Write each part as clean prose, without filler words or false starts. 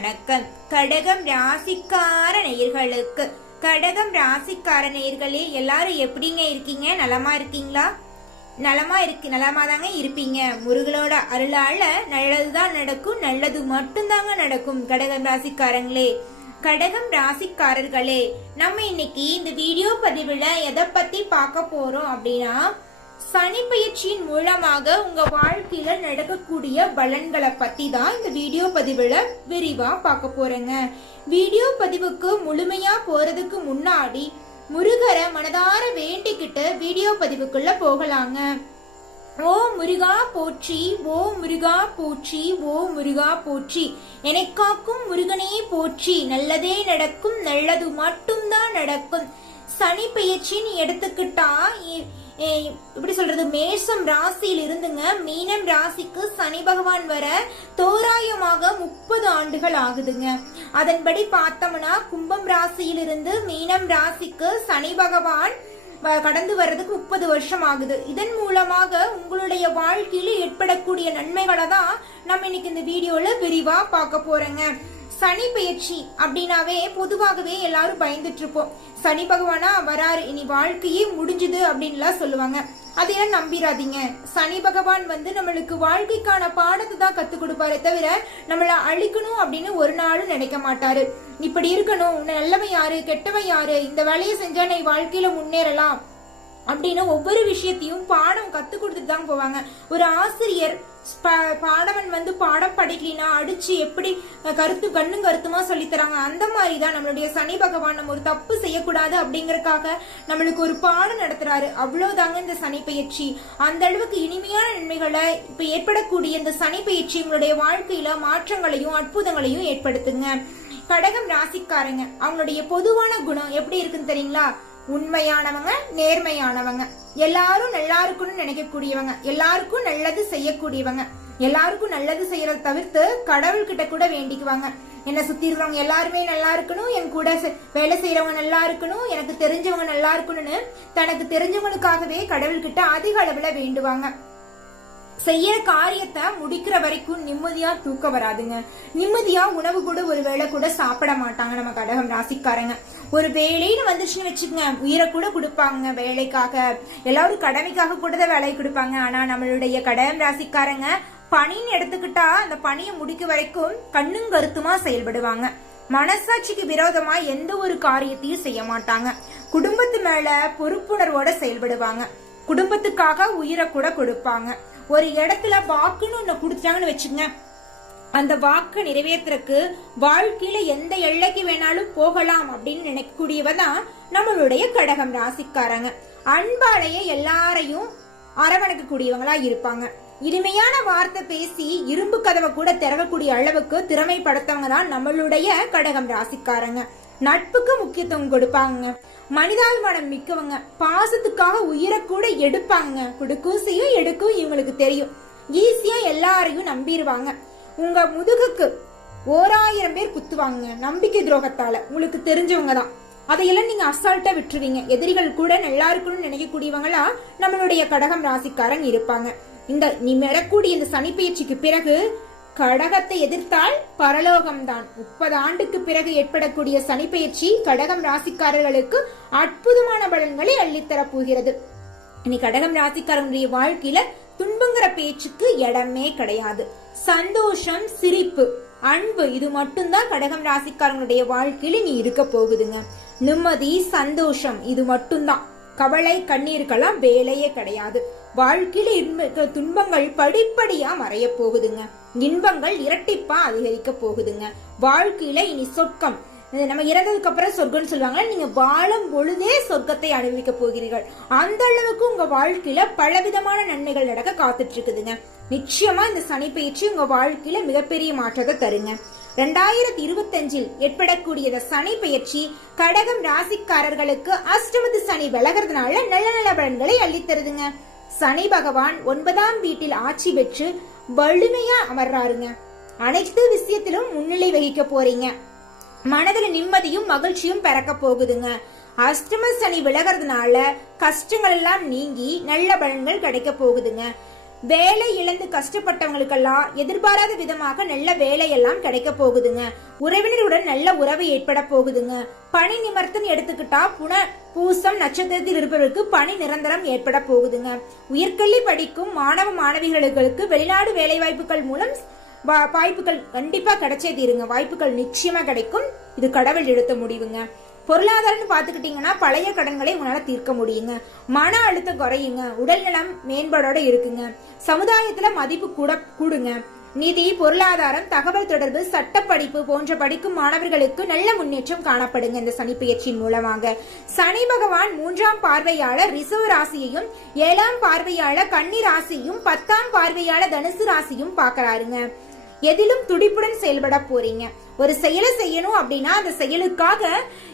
வணக்கம். கடகம் ராசிக்கார நேயர்களுக்கு கடகம் ராசிக்கார நேயர்களே எல்லாரும் எப்படிங்க இருக்கீங்க? நலமா இருக்கீங்களா? நலமா தாங்க இருப்பீங்க. முருகனோட அருளால நல்லதுதான் நடக்கும், நல்லது மட்டும்தாங்க நடக்கும். கடகம் ராசிக்காரங்களே, கடகம் ராசிக்காரர்களே, நம்ம இன்னைக்கு இந்த வீடியோ பதிவுல எதை பத்தி பார்க்க போறோம் அப்படின்னா, சனி பயிற்சியின் மூலமாக உங்க வாழ்க்கையில நடக்கக்கூடிய பலன்களை பத்தி தான் இந்த வீடியோ பதிவுல விரிவா பார்க்க போறேங்க. வீடியோ பதிவுக்கு முழுமையா போறதுக்கு முன்னாடி முருகரை மனதார வேண்டிக்கிட்டு வீடியோ பதிவுக்குள்ள போகலாங்க. ஓ முருகா போற்றி, ஓ முருகா போற்றி, ஓ முருகா போற்றி, எனக்காக்கும் முருகனே போற்றி, நல்லதே நடக்கும், நல்லது மட்டும்தான் நடக்கும். சனி பயிற்சின்னு எடுத்துக்கிட்டா எப்படி சொல்றது, மேஷம் ராசியில் இருந்துங்க மீனம் ராசிக்கு சனி பகவான் வர தோராயமாக 30 ஆண்டுகள் ஆகுதுங்க. அதன்படி பார்த்தோம்னா கும்பம் ராசியில் இருந்து மீனம் ராசிக்கு சனி பகவான் கடந்து வர்றதுக்கு 30 வருஷம் ஆகுது. இதன் மூலமாக உங்களுடைய வாழ்க்கையில ஏற்படக்கூடிய நன்மைகளை தான் நம்ம இன்னைக்கு இந்த வீடியோல விரிவா பார்க்க போறோங்க. சனி பயிற்சி அப்படின்னாவே பொதுவாகவே எல்லாரும் பயந்துட்டு இருப்போம். சனி பகவானா வராரு, இனி வாழ்க்கையே முடிஞ்சுது அப்படின்லாம் சொல்லுவாங்க. அதையெல்லாம் நம்பிராதீங்க. சனி பகவான் நம்மளுக்கு வாழ்க்கைக்கான பாடத்தை தான் கத்து கொடுப்பாரு தவிர நம்மள அழிக்கணும் அப்படின்னு ஒரு நாளும் நினைக்க மாட்டாரு. இப்படி இருக்கணும், நல்லவன் யாரு கெட்டவன் யாரு, இந்த வேலையை செஞ்சா நீ வாழ்க்கையில முன்னேறலாம் அப்படின்னு ஒவ்வொரு விஷயத்தையும் பாடம் கத்து கொடுத்துட்டு தான் போவாங்க. ஒரு ஆசிரியர் பாடவன் பாடம் படிக்கலினா அடிச்சு எப்படி கண்ணும் கருத்துமா சொல்லி தராங்க. அந்த மாதிரிதான் நம்மளுடைய சனி பகவான் நம்ம ஒரு தப்பு செய்யக்கூடாது அப்படிங்கறதுக்காக நம்மளுக்கு ஒரு பாடம் நடத்துறாரு. அவ்வளவுதாங்க இந்த சனி பயிற்சி. அந்த அளவுக்கு இனிமையான நன்மைகளை இப்ப ஏற்படக்கூடிய இந்த சனி பயிற்சி உங்களுடைய வாழ்க்கையில மாற்றங்களையும் அற்புதங்களையும் ஏற்படுத்துங்க. கடகம் ராசிக்காரங்க, அவங்களுடைய பொதுவான குணம் எப்படி இருக்குன்னு தெரியுங்களா? உண்மையானவங்க, நேர்மையானவங்க, எல்லாரும் நல்லா இருக்கணும்னு நினைக்கக்கூடியவங்க, எல்லாருக்கும் நல்லது செய்யக்கூடியவங்க, எல்லாருக்கும் நல்லது செய்யறத தவிர்த்து கடவுள்கிட்ட கூட வேண்டிக்குவாங்க. என்ன சுத்தி இருக்கிறவங்க எல்லாருமே நல்லா இருக்கணும், என் கூட வேலை செய்யறவங்க நல்லா இருக்கணும், எனக்கு தெரிஞ்சவங்க நல்லா இருக்கணும்னு தனக்கு தெரிஞ்சவங்களுக்காகவே கடவுள்கிட்ட அதிக அளவுல வேண்டுவாங்க. செய்யற காரியத்தை முடிக்கிற வரைக்கும் நிம்மதியா தூக்க வராதுங்க. நிம்மதியா உணவு கூட ஒரு வேளை கூட சாப்பிட மாட்டாங்க நம்ம கடகம் ராசிக்காரங்க. ஒரு வேலைன்னு வந்துச்சுன்னு வச்சுக்கோங்க, உயிரை கூட கொடுப்பாங்க வேலைக்காக. எல்லாரும் கடமைக்காக கூட தான் வேலையை கொடுப்பாங்க. ஆனா நம்மளுடைய கடகம் ராசிக்காரங்க பணின்னு எடுத்துக்கிட்டா அந்த பணியை முடிக்க வரைக்கும் கண்ணும் கருத்துமா செயல்படுவாங்க. மனசாட்சிக்கு விரோதமா எந்த ஒரு காரியத்தையும் செய்ய மாட்டாங்க. குடும்பத்து மேல பொறுப்புணர்வோட செயல்படுவாங்க. குடும்பத்துக்காக உயிரை கூட கொடுப்பாங்க. ஒரு இடத்துல வாக்குன்னு ஒண்ணு கொடுத்தாங்கன்னு வச்சுங்க, அந்த வாக்கு நிறைவேற்றுறதுக்கு வாழ்க்கையில எந்த எல்லைக்கு வேணாலும் போகலாம் அப்படின்னு நினைக்கக்கூடியவதான் நம்மளுடைய கடகம் ராசிக்காரங்க. அன்பாலேயே எல்லாரையும் அரவணைக்க கூடியவங்களா இருப்பாங்க. இனிமையான வார்த்தை பேசி இரும்பு கதவை கூட திறக்கக்கூடிய அளவுக்கு திறமைப்படுத்தவங்க தான் நம்மளுடைய கடகம் ராசிக்காரங்க. நட்புக்கு முக்கியத்துவம் கொடுப்பாங்க. மனிதாபிமானம் மிக்கவங்க. பாசத்துக்காக உயிரை கூட எடுப்பாங்க. கொடுக்கும் செய்யும் எடுக்கும் இவங்களுக்கு தெரியும். ஈஸியா எல்லாரையும் நம்பிடுவாங்க. உங்க முதுகுக்கு 1000 பேர் குத்துவாங்க நம்பிக்கை துரோகத்தால. உங்களுக்கு தெரிஞ்சவங்க தான். அதையெல்லாம் நீங்க அசால்ட்டா விட்டுருவீங்க. எதிரிகள் கூட நல்லா இருக்கணும்னு நினைக்கக்கூடியவங்களா நம்மளுடைய கடகம் ராசிக்காரங்க இருப்பாங்க. நீ வரக்கூடிய இந்த சனி பயிற்சிக்கு பிறகு கடகத்தை எதிர்த்தால் பரலோகம்தான். 30 ஆண்டுக்கு பிறகு ஏற்படக்கூடிய சனி பயிற்சி கடகம் ராசிக்காரர்களுக்கு அற்புதமான பலன்களை அள்ளித்தர போகிறது. இனி கடகம் ராசிக்காரங்களுடைய வாழ்க்கையில துன்பங்கிற பேச்சுக்கு இடமே கிடையாது. சந்தோஷம், சிரிப்பு, அன்பு, இது மட்டும்தான் கடகம் ராசிக்காரங்களுடைய வாழ்க்கையில நீ இருக்க போகுதுங்க. நிம்மதி, சந்தோஷம், இது மட்டும்தான். கவலை கண்ணீருக்கெல்லாம் வேலையே கிடையாது. வாழ்க்கையில துன்பங்கள் படிப்படியா மறைய போகுதுங்க. இன்பங்கள் இரட்டிப்பா அதிகரிக்க போகுதுங்க. வாழ்க்கையில இனி சொர்க்கம், நம்ம இறந்ததுக்கு அப்புறம் சொர்க்கம்னு சொல்லுவாங்க, நீங்க வாழும் பொழுதே சொர்க்கத்தை அனுபவிக்க போகிறீர்கள். அந்த அளவுக்கு உங்க வாழ்க்கையில பலவிதமான நன்மைகள் நடக்க காத்துட்டு இருக்குதுங்க. நிச்சயமா இந்த சனி பயிற்சி உங்க வாழ்க்கையில மிகப்பெரிய மாற்றத்தை தருங்க. 2025 ஏற்படக்கூடிய சனி பயிற்சி கடகம் ராசிக்காரர்களுக்கு அஷ்டமத்து சனி விலகிறதுனால நல்ல நல்ல பலன்களை அள்ளித்தருதுங்க. சனி பகவான் 9ஆம் வீட்டில் ஆட்சி பெற்று வலிமையா அமர்றாருங்க. அனைத்து விஷயத்திலும் முன்னிலை வகிக்க போறீங்க. மனதில் நிம்மதியும் மகிழ்ச்சியும் பிறக்க போகுதுங்க. அஷ்டம சனி விலகிறதுனால கஷ்டங்கள் எல்லாம் நீங்கி நல்ல பலன்கள் கிடைக்க போகுதுங்க. வேலை இழந்து கஷ்டப்பட்டவங்களுக்கெல்லாம் எதிர்பாராத விதமாக நல்ல வேலையெல்லாம் கிடைக்க போகுதுங்க. உறவினருடன் நல்ல உறவு ஏற்பட போகுதுங்க. பணி நிமித்தம் எடுத்துக்கிட்டா பூசம் நட்சத்திரத்தில் இருப்பவருக்கு பணி நிரந்தரம் ஏற்பட போகுதுங்க. உயர்கல்வி படிக்கும் மாணவ மாணவிகளுக்கு வெளிநாடு வேலை வாய்ப்புகள் மூலம் வாய்ப்புகள் கண்டிப்பா கிடைச்சே தீருங்க. வாய்ப்புகள் நிச்சயமா கிடைக்கும். இது கடவுள் எடுத்த முடிவுங்க. பொருளாதாரம்னு பாத்துக்கிட்டீங்கன்னா பழைய கடன்களை உங்களால தீர்க்க முடியுங்க. மன அழுத்தம் குறையுங்க. உடல் நலம் மேம்பாடோட இருக்குங்க. சமுதாயத்துல மதிப்பு கூடுங்க. நிதி, பொருளாதாரம், தகவல் தொடர்பு, சட்ட படிப்பு போன்ற படிக்கும் மாணவர்களுக்கு நல்ல முன்னேற்றம் காணப்படுங்க. இந்த சனி பெயர்ச்சியின் மூலமாக சனி பகவான் 3ஆம் பார்வையாளர் ரிஷப ராசியையும் 7ஆம் பார்வையாளர் கன்னி ராசியையும் 10ஆம் பார்வையாளர் தனுசு ராசியும் பாக்குறாருங்க. எதிலும் துடிப்புடன் செயல்பட போறீங்க. ஒரு செயலை செய்யணும் அப்படின்னா அந்த செயலுக்காக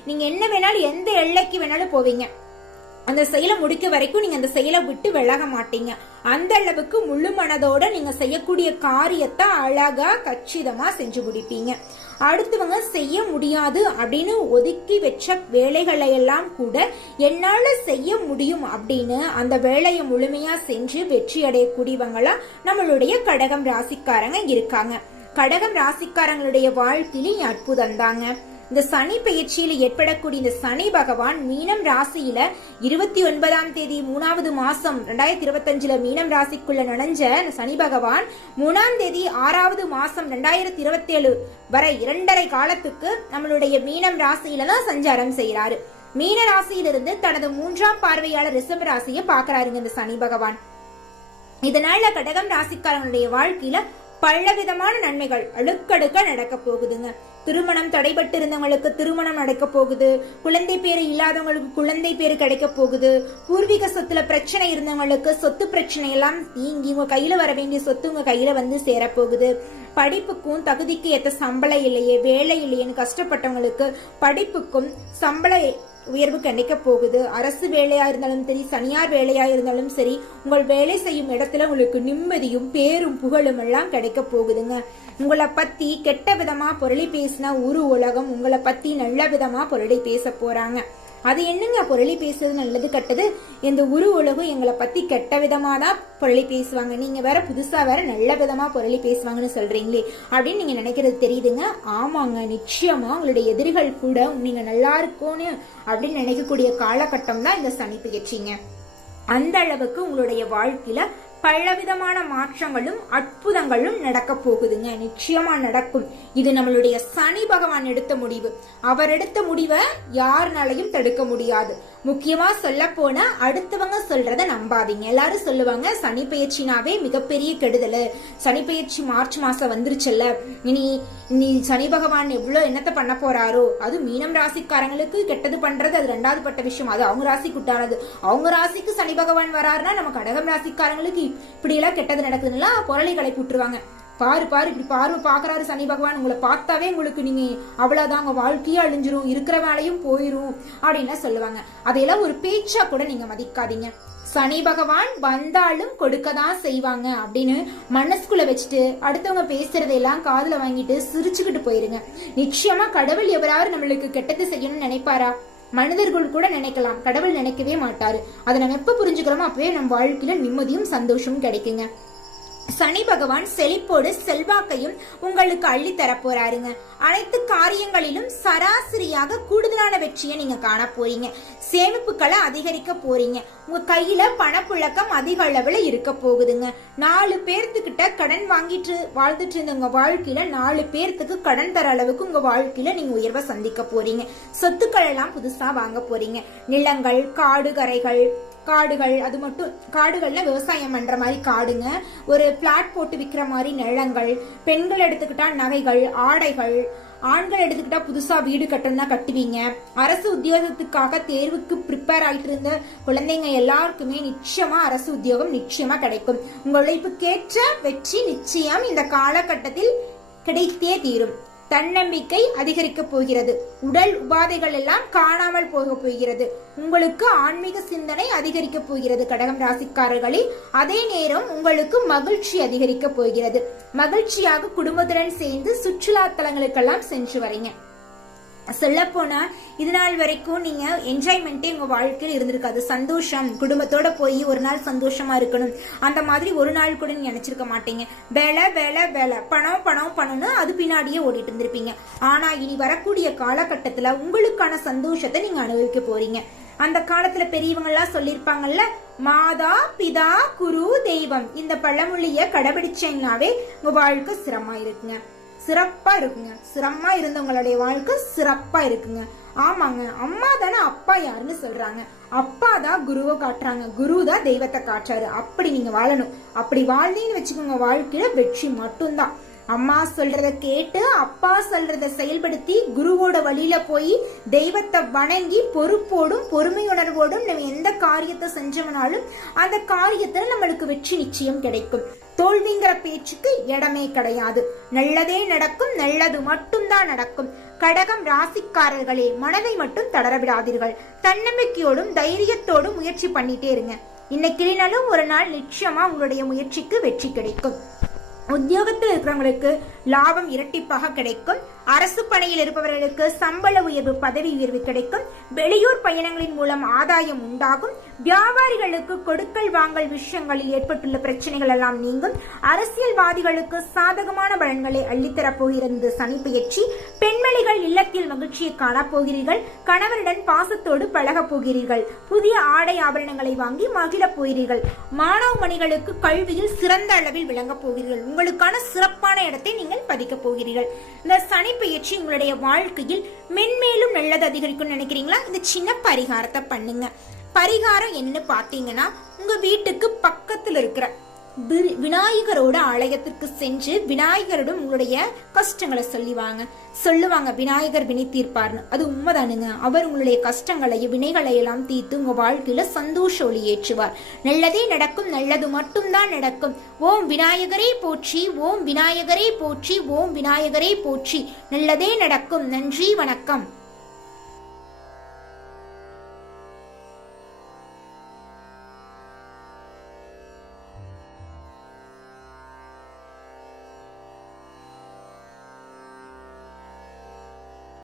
நீங்க என்ன வேணாலும் எந்த எல்லைக்கு வேணாலும் போவீங்க. அந்த செயலை முடிக்க வரைக்கும் நீங்க அந்த செயலை விட்டு விலக மாட்டீங்க. அந்த அளவுக்கு முழு மனதோட நீங்க செய்யக்கூடிய காரியத்தை அழகா கச்சிதமா செஞ்சு முடிப்பீங்க. அடுத்தவங்க செய்ய முடியாது அப்படின்னு ஒதுக்கி வச்ச வேலைகளை எல்லாம் கூட என்னால செய்ய முடியும் அப்படின்னு அந்த வேலையை முழுமையா செஞ்சு வெற்றி அடையக்கூடியவங்களா நம்மளுடைய கடகம் ராசிக்காரங்க இருக்காங்க. கடகம் ராசிக்காரங்களுடைய வாழ்க்கையில அற்புதம் தாங்க. இந்த சனி பெயர்ச்சியில ஏற்படக்கூடிய இந்த சனி பகவான் மீனம் ராசியில 29ஆம் தேதி 3வது மாசம் 2025 மீனம் ராசிக்குள்ள நுழைஞ்ச சனி பகவான் 3ஆம் தேதி 6வது மாசம் 2027 வரை 2.5 காலத்துக்கு நம்மளுடைய மீனம் ராசியில தான் சஞ்சாரம் செய்யறாரு. மீன ராசியிலிருந்து தனது 3ஆம் பார்வையாளர் ரிஷப ராசியை பாக்குறாருங்க இந்த சனி பகவான். இதனால கடகம் ராசிக்காரங்களுடைய வாழ்க்கையில பலவிதமான நன்மைகள் அடுக்கடுக்க நடக்க போகுதுங்க. திருமணம் தடைபட்டு இருந்தவங்களுக்கு திருமணம் நடக்க போகுது. குழந்தை பேரு இல்லாதவங்களுக்கு குழந்தை பேரு கிடைக்க போகுது. பூர்வீக சொத்துல பிரச்சனை இருந்தவங்களுக்கு சொத்து பிரச்சனை எல்லாம் நீங்கி உங்க கையில வர வேண்டிய சொத்து உங்க கையில வந்து சேரப்போகுது. படிப்புக்கும் தகுதிக்கு ஏற்ற சம்பளம் இல்லையே, வேலை இல்லையேன்னு கஷ்டப்பட்டவங்களுக்கு படிப்புக்கும் சம்பள உயர்வு கிடைக்க போகுது. அரசு வேலையா இருந்தாலும் சரி, தனியார் வேலையா இருந்தாலும் சரி, உங்கள் வேலை செய்யும் இடத்துல உங்களுக்கு நிம்மதியும் பேரும் புகழும் எல்லாம் கிடைக்க போகுதுங்க. உங்களை பத்தி கெட்ட விதமா பொருளை பேசினா உலகம் உங்களை பத்தி நல்ல விதமா பொருளை பேச போறாங்க. அது என்னங்க பொருளை பேசுறது நல்லது கெட்டது? இந்த உலகம் எங்களை பத்தி கெட்ட விதமா தான் பொருளை பேசுவாங்க, நீங்க வேற புதுசா வேற நல்ல விதமா பொருளை பேசுவாங்கன்னு சொல்றீங்களே அப்படின்னு நீங்க நினைக்கிறது தெரியுதுங்க. ஆமாங்க, நிச்சயமா உங்களுடைய எதிரிகள் கூட நீங்க நல்லா இருக்கோன்னு அப்படின்னு நினைக்கக்கூடிய காலகட்டம் தான் இந்த சனி பெயர்ச்சிங்க. அந்த அளவுக்கு உங்களுடைய வாழ்க்கையில பலவிதமான மாற்றங்களும் அற்புதங்களும் நடக்க போகுதுங்க. நிச்சயமா நடக்கும். இது நம்மளுடைய சனி பகவான் எடுத்த முடிவு. அவர் எடுத்த முடிவை யாருனாலையும் தடுக்க முடியாது. முக்கியமா சொல்ல போனா அடுத்தவங்க சொல்றத நம்பாதீங்க. எல்லாரும் சொல்லுவாங்க சனி பெயர்ச்சினாவே மிகப்பெரிய கெடுதல், சனி பெயர்ச்சி மார்ச் மாசம் வந்துருச்சுல்ல, இனி சனி பகவான் எவ்வளவு என்னத்தை பண்ண போறாரோ, அது மீனம் ராசிக்காரங்களுக்கு கெட்டது பண்றது அது 2வது பட்ட விஷயம், அது அவங்க ராசிக்கு உட்டானது. அவங்க ராசிக்கு சனி பகவான் வராருன்னா நம்ம கடகம் ராசிக்காரங்களுக்கு இப்படி எல்லாம் கெட்டது நடக்குதுன்னா பொருளைகளை கூட்டுருவாங்க. பாரு இப்படி பார்வை பாக்குறாரு சனி பகவான், உங்களை பார்த்தாவே உங்களுக்கு நீங்க அவ்வளவுதான் உங்க வாழ்க்கையே அழிஞ்சிரும், இருக்கிற வேலையும் போயிரும் அப்படின்னு சொல்லுவாங்க. அதையெல்லாம் ஒரு பேச்சா கூட நீங்க மதிக்காதீங்க. சனி பகவான் வந்தாலும் கொடுக்கதான் செய்வாங்க அப்படின்னு மனசுக்குள்ள வச்சுட்டு அடுத்தவங்க பேசுறதையெல்லாம் காதுல வாங்கிட்டு சிரிச்சுக்கிட்டு போயிருங்க. நிச்சயமா கடவுள் எவராவது நம்மளுக்கு கெட்டது செய்யணும்னு நினைப்பாரா? மனிதர்கள் கூட நினைக்கலாம், கடவுள் நினைக்கவே மாட்டாரு. அதை நம்ம எப்ப புரிஞ்சுக்கிறோமோ அப்பவே நம்ம வாழ்க்கையில நிம்மதியும் சந்தோஷமும் கிடைக்குங்க. சனி பகவான் செழிப்போடு செல்வாக்கையும் உங்களுக்கு அள்ளி தர போறாருங்க. அனைத்து காரியங்களிலும் சராசரியாக கூடுதலான வெற்றியை நீங்க காண போறீங்க. சேமிப்புகளை அதிகரிக்க போறீங்க. உங்க கையில பணப்புழக்கம் அதிக அளவுல இருக்க போகுதுங்க. 4 பேர்த்துக்கிட்ட கடன் வாங்கிட்டு வாழ்ந்துட்டு இருந்த உங்க வாழ்க்கையில 4 பேர்த்துக்கு கடன் தர அளவுக்கு உங்க வாழ்க்கையில நீங்க உயர்வை சந்திக்க போறீங்க. சொத்துக்கள் எல்லாம் புதுசா வாங்க போறீங்க. நிலங்கள், காடுகள், அது மட்டும் காடுகள்ல விவசாயம் பண்ற மாதிரி காடுங்க, ஒரு பிளாட் போட்டு விற்கிற மாதிரி நிலங்கள், பெண்கள் எடுத்துக்கிட்டா நகைகள், ஆடைகள், ஆண்கள் எடுத்துக்கிட்டா புதுசா வீடு கட்டணும் கட்டுவீங்க. அரசு உத்தியோகத்துக்காக தேர்வுக்கு ப்ரிப்பேர் ஆயிட்டு இருந்த குழந்தைங்க எல்லாருக்குமே நிச்சயமா அரசு உத்தியோகம் நிச்சயமா கிடைக்கும். உங்க உழைப்புக்கேற்ற வெற்றி நிச்சயம் இந்த காலகட்டத்தில் கிடைத்தே தீரும். தன்னம்பிக்கை அதிகரிக்க போகிறது. உடல் உபாதைகள் எல்லாம் காணாமல் போக போகிறது. உங்களுக்கு ஆன்மீக சிந்தனை அதிகரிக்க போகிறது கடகம் ராசிக்காரர்களே. அதே நேரம் உங்களுக்கு மகிழ்ச்சி அதிகரிக்க போகிறது. மகிழ்ச்சியாக குடும்பத்துடன் சேர்ந்து சுற்றுலா தலங்களுக்கெல்லாம் சென்று வரீங்க. சொல்லப்போனா இது நாள் வரைக்கும் நீங்க என்ஜாய்மெண்ட்டே உங்க வாழ்க்கையில் இருந்திருக்காது. சந்தோஷம், குடும்பத்தோட போய் ஒரு நாள் சந்தோஷமா இருக்கணும், அந்த மாதிரி ஒரு நாள் கூட நீங்க நினைச்சிருக்க மாட்டீங்க. வேலை வேலை வேலை, பணம் பணம் பணம்னு அது பின்னாடியே ஓடிட்டு இருந்திருப்பீங்க. ஆனா இனி வரக்கூடிய காலகட்டத்துல உங்களுக்கான சந்தோஷத்தை நீங்க அனுபவிக்க போறீங்க. அந்த காலத்துல பெரியவங்க எல்லாம் சொல்லியிருப்பாங்கல்ல, மாதா பிதா குரு தெய்வம், இந்த பழமொழிய கடைபிடிச்சீங்கன்னாவே உங்க வாழ்க்கை சிரமமா இருக்குங்க, சிறப்பா இருக்குங்க. சிரமமா இருந்தவங்களுடைய வாழ்க்கை சிறப்பா இருக்குங்க. ஆமாங்க, அம்மா தானே அப்பா யாருன்னு சொல்றாங்க, அப்பா தான் குருவை காட்டுறாங்க, குரு தான் தெய்வத்தை காட்டுறாரு. அப்படி நீங்க வாழணும். அப்படி வாழ்ந்தீங்கன்னு வச்சுக்கோங்க, வாழ்க்கையில வெற்றி மட்டும்தான். அம்மா சொல்றத கேட்டு அப்பா சொல்றத செயல்படுத்தி குருவோட வழியில போய் தெய்வத்தை வணங்கி பொறுப்போடும் பொறுமையுணர்வோடும் நம்ம எந்த காரியத்தை செஞ்சோம்னாலும் அந்த காரியத்துல நம்மளுக்கு வெற்றி நிச்சயம் கிடைக்கும். தோல்விங்கிற பேச்சுக்கு இடமே கிடையாது. நல்லதே நடக்கும், நல்லது மட்டும்தான் நடக்கும். கடகம் ராசிக்காரர்களே, மனதை மட்டும் தளரவிடாதீர்கள். தன்னம்பிக்கையோடும் தைரியத்தோடும் முயற்சி பண்ணிட்டே இருங்க. இன்னைக்கு ஒரு நாள் நிச்சயமா உங்களுடைய முயற்சிக்கு வெற்றி கிடைக்கும். உத்தியோகத்தில் இருக்கிறவங்களுக்கு லாபம் இரட்டிப்பாக கிடைக்கும். அரசு பணியில் இருப்பவர்களுக்கு சம்பள உயர்வு, பதவி உயர்வு கிடைக்கும். வெளியூர் பயணங்களின் மூலம் ஆதாயம் உண்டாகும். வியாபாரிகளுக்கு கொடுக்கல் வாங்கல் விஷயங்களில் ஏற்பட்டுள்ள பிரச்சனைகள் எல்லாம் நீங்கும். அரசியல்வாதிகளுக்கு சாதகமான பலன்களை அள்ளித்தரப் போகிறது சனி பெயர்ச்சி. பெண்மணிகள் இல்லத்தில் மகிழ்ச்சியை காணப்போகிறீர்கள். கணவருடன் பாசத்தோடு பழகப் போகிறீர்கள். புதிய ஆடை ஆபரணங்களை வாங்கி மகிழப் போகிறீர்கள். மாணவ மணிகளுக்கு கல்வியில் சிறந்த அளவில் விளங்கப் போகிறீர்கள். உங்களுக்கான சிறப்பான இடத்தை நீங்கள் பதிக்கப் போகிறீர்கள். இந்த சனி பெயர்ச்சி உங்களுடைய வாழ்க்கையில் மென்மேலும் நல்லது அதிகரிக்கும் நினைக்கிறீங்களா? இந்த சின்ன பரிகாரத்தை பண்ணுங்க. பரிகாரம் என்னன்னு பாத்தீங்கன்னா, உங்க வீட்டுக்கு பக்கத்துல இருக்கிற விநாயகரோட ஆலயத்திற்கு சென்று விநாயகரிடம் உங்களுடைய கஷ்டங்களை சொல்லுவாங்க. விநாயகர் வினை தீர்ப்பார்னு. அது உண்மைதானுங்க. அவர் உங்களுடைய கஷ்டங்களையும் வினைகளை எல்லாம் தீர்த்து உங்க வாழ்க்கையில சந்தோஷ ஒளி ஏற்றுவார். நல்லதே நடக்கும், நல்லது மட்டும்தான் நடக்கும். ஓம் விநாயகரே போற்றி, ஓம் விநாயகரே போற்றி, ஓம் விநாயகரே போற்றி. நல்லதே நடக்கும். நன்றி, வணக்கம்.